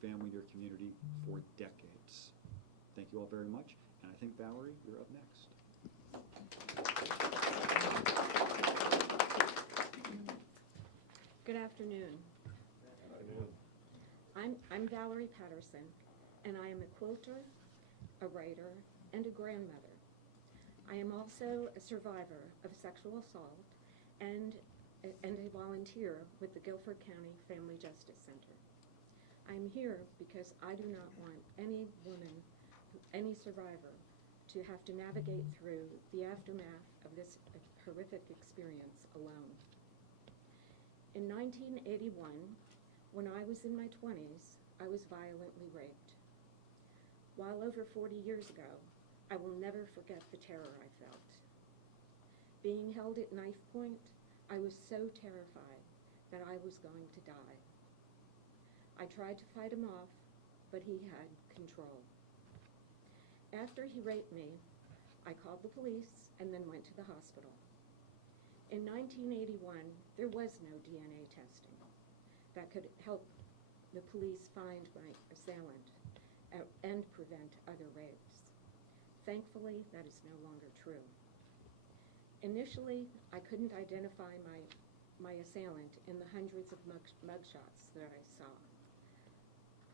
family, your community for decades. Thank you all very much. And I think, Valerie, you're up next. Good afternoon. I'm Valerie Patterson, and I am a quilter, a writer, and a grandmother. I am also a survivor of sexual assault and a volunteer with the Guilford County Family Justice Center. I am here because I do not want any woman, any survivor, to have to navigate through the aftermath of this horrific experience alone. In 1981, when I was in my 20s, I was violently raped. While over 40 years ago, I will never forget the terror I felt. Being held at knife point, I was so terrified that I was going to die. I tried to fight him off, but he had control. After he raped me, I called the police and then went to the hospital. In 1981, there was no DNA testing that could help the police find my assailant and prevent other rapes. Thankfully, that is no longer true. Initially, I couldn't identify my assailant in the hundreds of mugshots that I saw.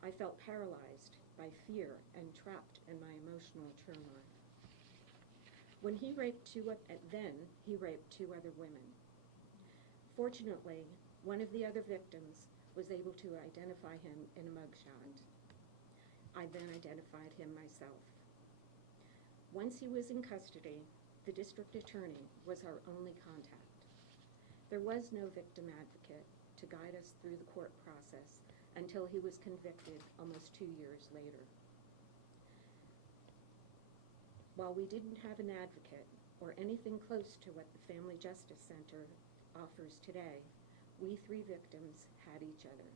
I felt paralyzed by fear and trapped in my emotional turmoil. When he raped two other women. Fortunately, one of the other victims was able to identify him in a mugshot. I then identified him myself. Once he was in custody, the district attorney was our only contact. There was no victim advocate to guide us through the court process until he was convicted almost 2 years later. While we didn't have an advocate or anything close to what the Family Justice Center offers today, we three victims had each other.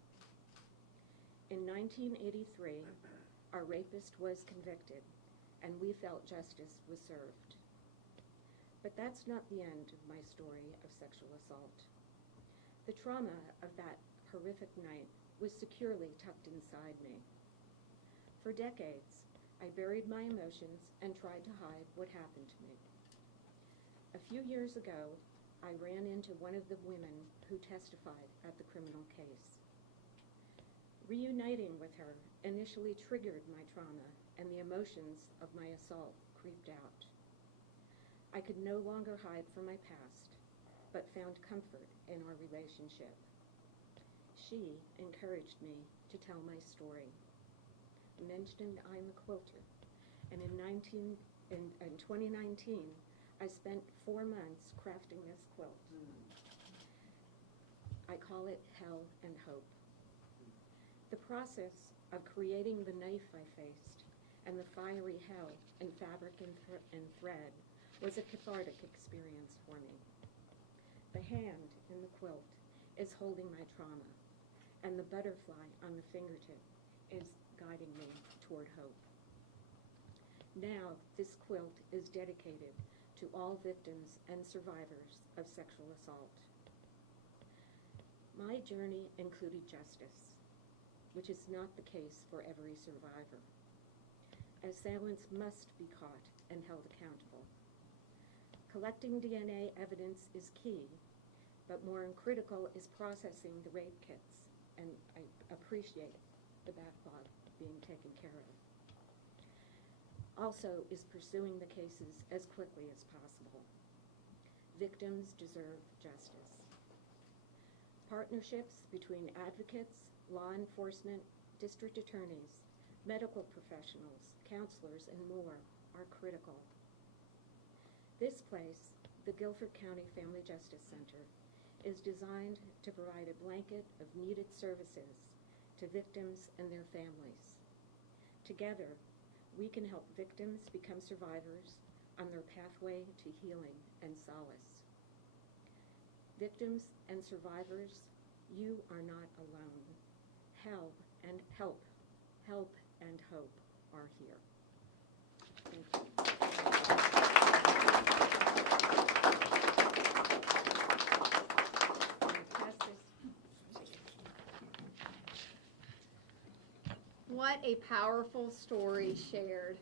In 1983, our rapist was convicted, and we felt justice was served. But that's not the end of my story of sexual assault. The trauma of that horrific night was securely tucked inside me. For decades, I buried my emotions and tried to hide what happened to me. A few years ago, I ran into one of the women who testified at the criminal case. Reuniting with her initially triggered my trauma, and the emotions of my assault creeped out. I could no longer hide from my past, but found comfort in our relationship. She encouraged me to tell my story. Mentioned I'm a quilter, and in 2019, I spent 4 months crafting this quilt. I call it Hell and Hope. The process of creating the knife I faced and the fiery hell in fabric and thread was a cathartic experience for me. The hand in the quilt is holding my trauma, and the butterfly on the fingertip is guiding me toward hope. Now, this quilt is dedicated to all victims and survivors of sexual assault. My journey included justice, which is not the case for every survivor. Assailants must be caught and held accountable. Collecting DNA evidence is key, but more critical is processing the rape kits, and I appreciate the backlog being taken care of. Also is pursuing the cases as quickly as possible. Victims deserve justice. Partnerships between advocates, law enforcement, district attorneys, medical professionals, counselors, and more are critical. This place, the Guilford County Family Justice Center, is designed to provide a blanket of needed services to victims and their families. Together, we can help victims become survivors on their pathway to healing and solace. Victims and survivors, you are not alone. Help and hope are here. Thank you. What a powerful story shared.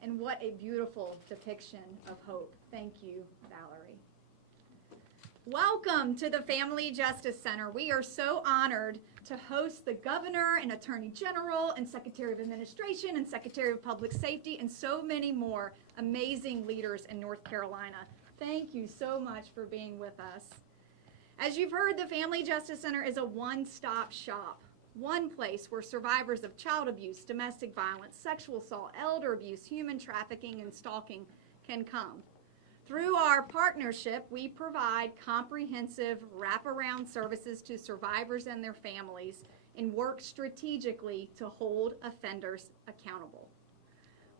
And what a beautiful depiction of hope. Thank you, Valerie. Welcome to the Family Justice Center. We are so honored to host the Governor and Attorney General and Secretary of Administration and Secretary of Public Safety and so many more amazing leaders in North Carolina. Thank you so much for being with us. As you've heard, the Family Justice Center is a one-stop shop. One place where survivors of child abuse, domestic violence, sexual assault, elder abuse, human trafficking, and stalking can come. Through our partnership, we provide comprehensive wraparound services to survivors and their families and work strategically to hold offenders accountable.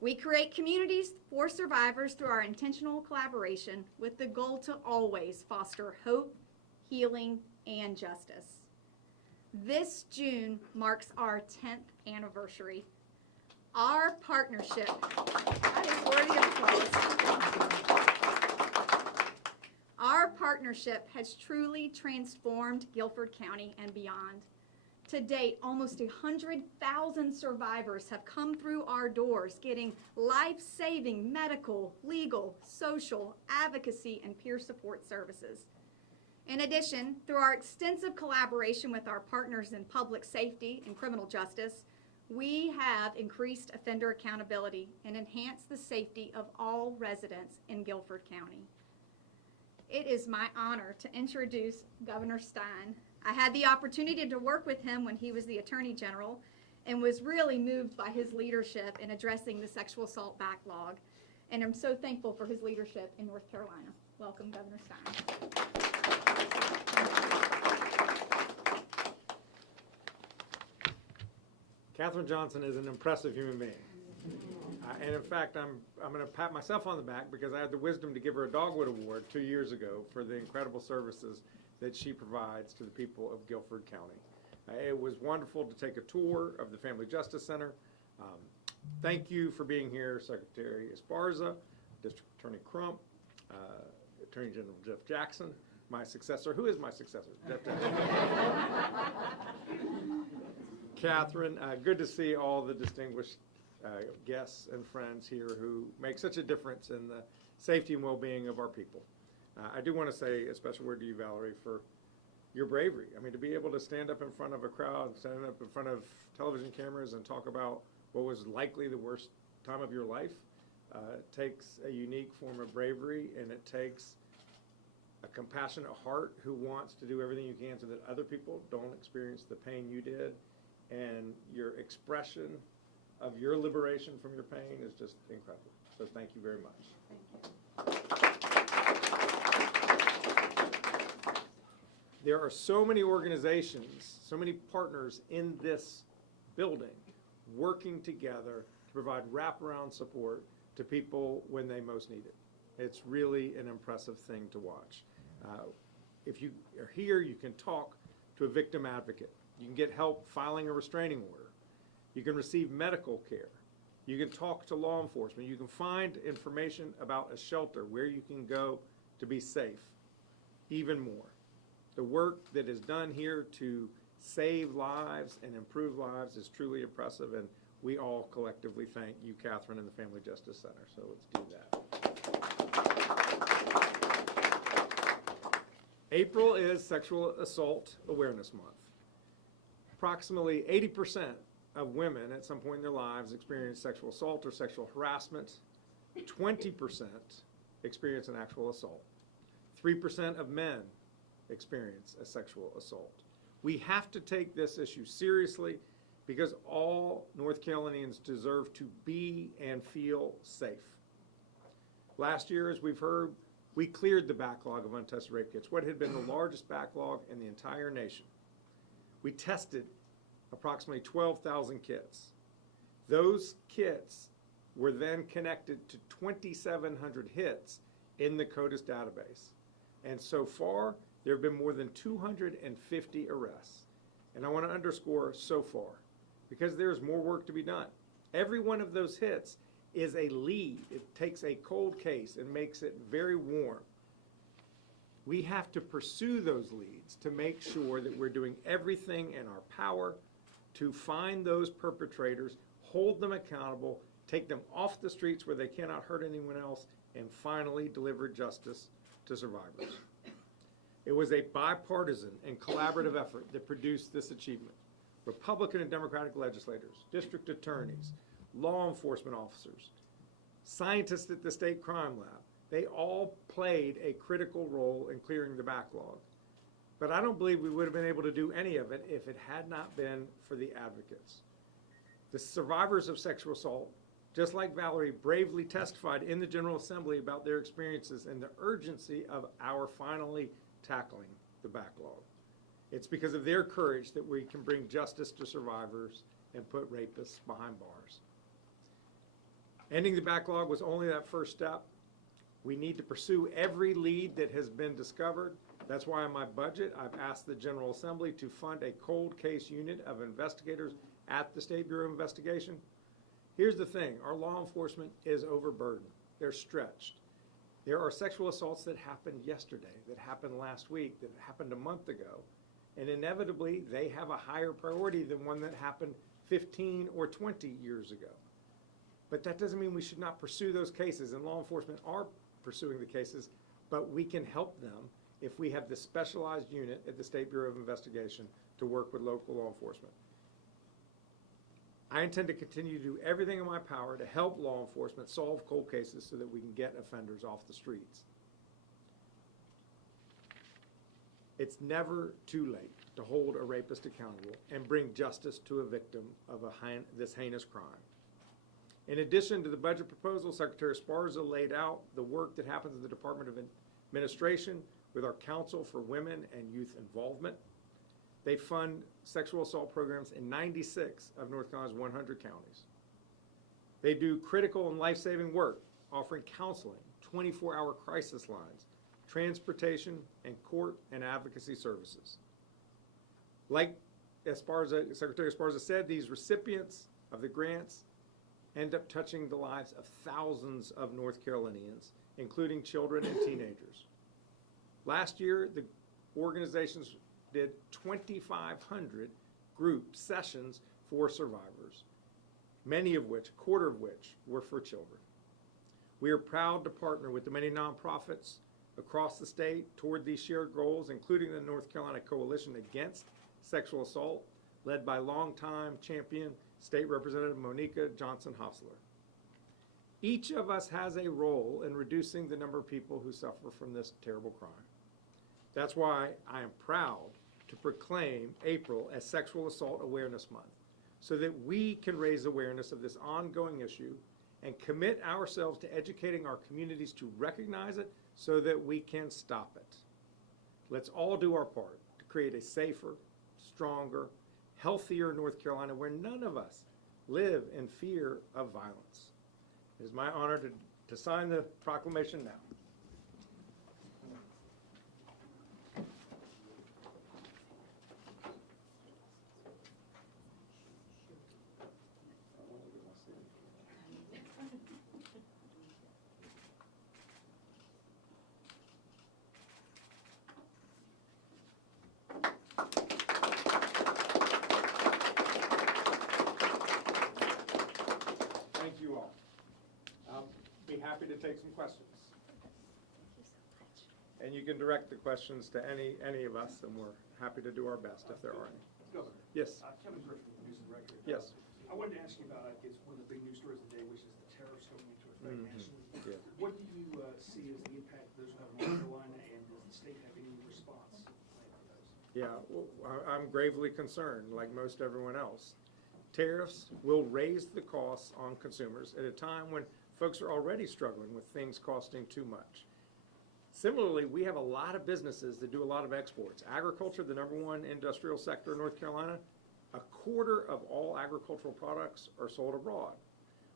We create communities for survivors through our intentional collaboration with the goal to always foster hope, healing, and justice. This June marks our 10th anniversary. Our partnership, that is worthy of applause. Our partnership has truly transformed Guilford County and beyond. To date, almost 100,000 survivors have come through our doors getting life-saving medical, legal, social, advocacy, and peer support services. In addition, through our extensive collaboration with our partners in public safety and criminal justice, we have increased offender accountability and enhanced the safety of all residents in Guilford County. It is my honor to introduce Governor Stein. I had the opportunity to work with him when he was the Attorney General and was really moved by his leadership in addressing the sexual assault backlog. And I'm so thankful for his leadership in North Carolina. Welcome, Governor Stein. Katherine Johnson is an impressive human being. And in fact, I'm going to pat myself on the back because I had the wisdom to give her a Dogwood Award 2 years ago for the incredible services that she provides to the people of Guilford County. It was wonderful to take a tour of the Family Justice Center. Thank you for being here, Secretary Esparza, District Attorney Crump, Attorney General Jeff Jackson, my successor. Who is my successor? Jeff Jackson. Catherine, good to see all the distinguished guests and friends here who make such a difference in the safety and well-being of our people. I do want to say a special word to you, Valerie, for your bravery. I mean, to be able to stand up in front of a crowd, stand up in front of television cameras and talk about what was likely the worst time of your life takes a unique form of bravery, and it takes a compassionate heart who wants to do everything you can so that other people don't experience the pain you did. And your expression of your liberation from your pain is just incredible. So thank you very much. Thank you. There are so many organizations, so many partners in this building working together to provide wraparound support to people when they most need it. It's really an impressive thing to watch. If you are here, you can talk to a victim advocate. You can get help filing a restraining order. You can receive medical care. You can talk to law enforcement. You can find information about a shelter where you can go to be safe. Even more, the work that is done here to save lives and improve lives is truly impressive, and we all collectively thank you, Catherine, and the Family Justice Center. So let's do that. April is Sexual Assault Awareness Month. Approximately 80% of women at some point in their lives experience sexual assault or sexual harassment. 20% experience an actual assault. 3% of men experience a sexual assault. We have to take this issue seriously because all North Carolinians deserve to be and feel safe. Last year, as we've heard, we cleared the backlog of untested rape kits, what had been the largest backlog in the entire nation. We tested approximately 12,000 kits. Those kits were then connected to 2,700 hits in the CODIS database. And so far, there have been more than 250 arrests. And I want to underscore so far, because there's more work to be done. Every one of those hits is a lead. It takes a cold case and makes it very warm. We have to pursue those leads to make sure that we're doing everything in our power to find those perpetrators, hold them accountable, take them off the streets where they cannot hurt anyone else, and finally deliver justice to survivors. It was a bipartisan and collaborative effort that produced this achievement. Republican and Democratic legislators, district attorneys, law enforcement officers, scientists at the State Crime Lab, they all played a critical role in clearing the backlog. But I don't believe we would have been able to do any of it if it had not been for the advocates. The survivors of sexual assault, just like Valerie, bravely testified in the General Assembly about their experiences and the urgency of our finally tackling the backlog. It's because of their courage that we can bring justice to survivors and put rapists behind bars. Ending the backlog was only that first step. We need to pursue every lead that has been discovered. That's why in my budget, I've asked the General Assembly to fund a cold case unit of investigators at the State Bureau of Investigation. Here's the thing, our law enforcement is overburdened. They're stretched. There are sexual assaults that happened yesterday, that happened last week, that happened a month ago, and inevitably they have a higher priority than one that happened 15 or 20 years ago. But that doesn't mean we should not pursue those cases, and law enforcement are pursuing the cases, but we can help them if we have this specialized unit at the State Bureau of Investigation to work with local law enforcement. I intend to continue to do everything in my power to help law enforcement solve cold cases so that we can get offenders off the streets. It's never too late to hold a rapist accountable and bring justice to a victim of this heinous crime. In addition to the budget proposal, Secretary Esparza laid out the work that happens in the Department of Administration with our Council for Women and Youth Involvement. They fund sexual assault programs in 96 of North Carolina's 100 counties. They do critical and life-saving work, offering counseling, 24-hour crisis lines, transportation, and court and advocacy services. Like Secretary Esparza said, these recipients of the grants end up touching the lives of thousands of North Carolinians, including children and teenagers. Last year, the organizations did 2,500 group sessions for survivors, many of which, a quarter of which, were for children. We are proud to partner with the many nonprofits across the state toward these shared goals, including the North Carolina Coalition Against Sexual Assault, led by longtime champion State Representative Monica Johnson-Hostler. Each of us has a role in reducing the number of people who suffer from this terrible crime. That's why I am proud to proclaim April as Sexual Assault Awareness Month, so that we can raise awareness of this ongoing issue and commit ourselves to educating our communities to recognize it so that we can stop it. Let's all do our part to create a safer, stronger, healthier North Carolina where none of us live in fear of violence. It is my honor to sign the proclamation now. Thank you all. I'll be happy to take some questions. And you can direct the questions to any of us, and we're happy to do our best if there are any. Governor. Yes. Kevin Griffin, News and Record. Yes. I wanted to ask you about, it's one of the big news stories of the day, which is the tariffs going into effect nationally. Yeah. What do you see as the impact those will have on North Carolina, and does the state have any response plan for those? Yeah, well, I'm gravely concerned, like most everyone else. Tariffs will raise the costs on consumers at a time when folks are already struggling with things costing too much. Similarly, we have a lot of businesses that do a lot of exports. Agriculture, the #1 industrial sector in North Carolina, a quarter of all agricultural products are sold abroad.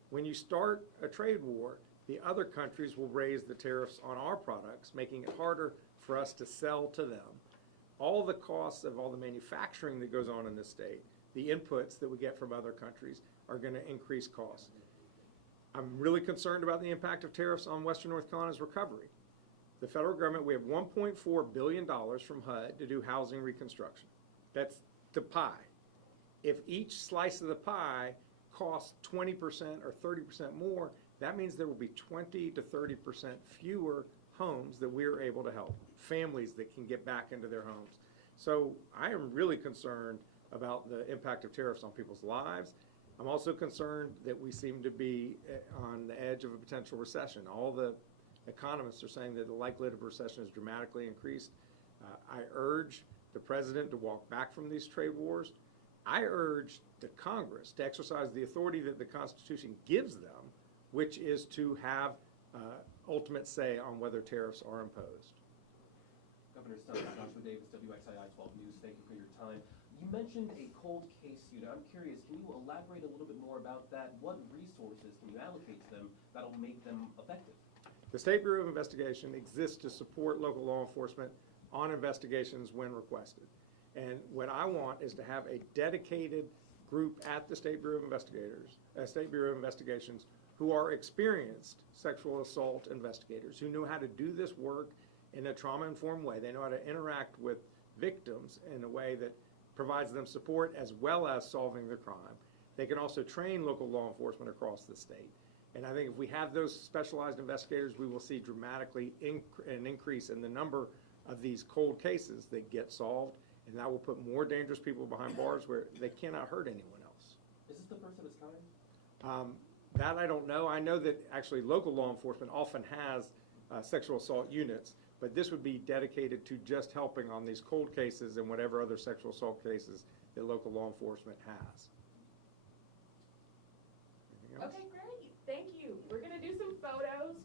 When you start a trade war, the other countries will raise the tariffs on our products, making it harder for us to sell to them. All the costs of all the manufacturing that goes on in this state, the inputs that we get from other countries, are going to increase costs. I'm really concerned about the impact of tariffs on Western North Carolina's recovery. The federal government, we have $1.4 billion from HUD to do housing reconstruction. That's the pie. if each slice of the pie costs 20% or 30% more, that means there will be 20 to 30% fewer homes that we're able to help, families that can get back into their homes. So I am really concerned about the impact of tariffs on people's lives. I'm also concerned that we seem to be on the edge of a potential recession. All the economists are saying that the likelihood of recession has dramatically increased. I urge the president to walk back from these trade wars. I urge the Congress to exercise the authority that the Constitution gives them, which is to have ultimate say on whether tariffs are imposed. Governor Stein, Joshua Davis, WXII 12 News, thank you for your time. You mentioned a cold case unit. I'm curious, can you elaborate a little bit more about that? What resources can you allocate to them that'll make them effective? The State Bureau of Investigation exists to support local law enforcement on investigations when requested. And what I want is to have a dedicated group at the State Bureau of Investigations who are experienced sexual assault investigators, who know how to do this work in a trauma-informed way. They know how to interact with victims in a way that provides them support as well as solving the crime. They can also train local law enforcement across the state. And I think if we have those specialized investigators, we will see dramatically an increase in the number of these cold cases that get solved, and that will put more dangerous people behind bars where they cannot hurt anyone else. Is this the first of its kind? That I don't know. I know that actually local law enforcement often has sexual assault units, but this would be dedicated to just helping on these cold cases and whatever other sexual assault cases that local law enforcement has. Anything else? Okay, great. Thank you. We're going to do some photos.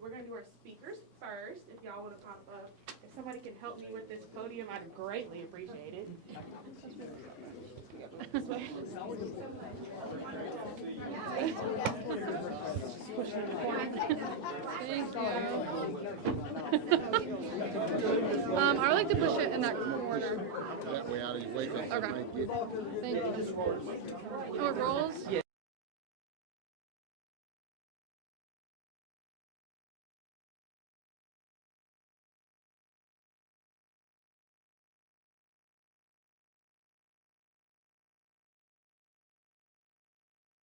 We're going to do our speakers first. If y'all want to pop up. If somebody can help me with this podium, I'd greatly appreciate it. Thank you. I would like to push it in that corner. That way out of your way. Okay. Thank you. Oh,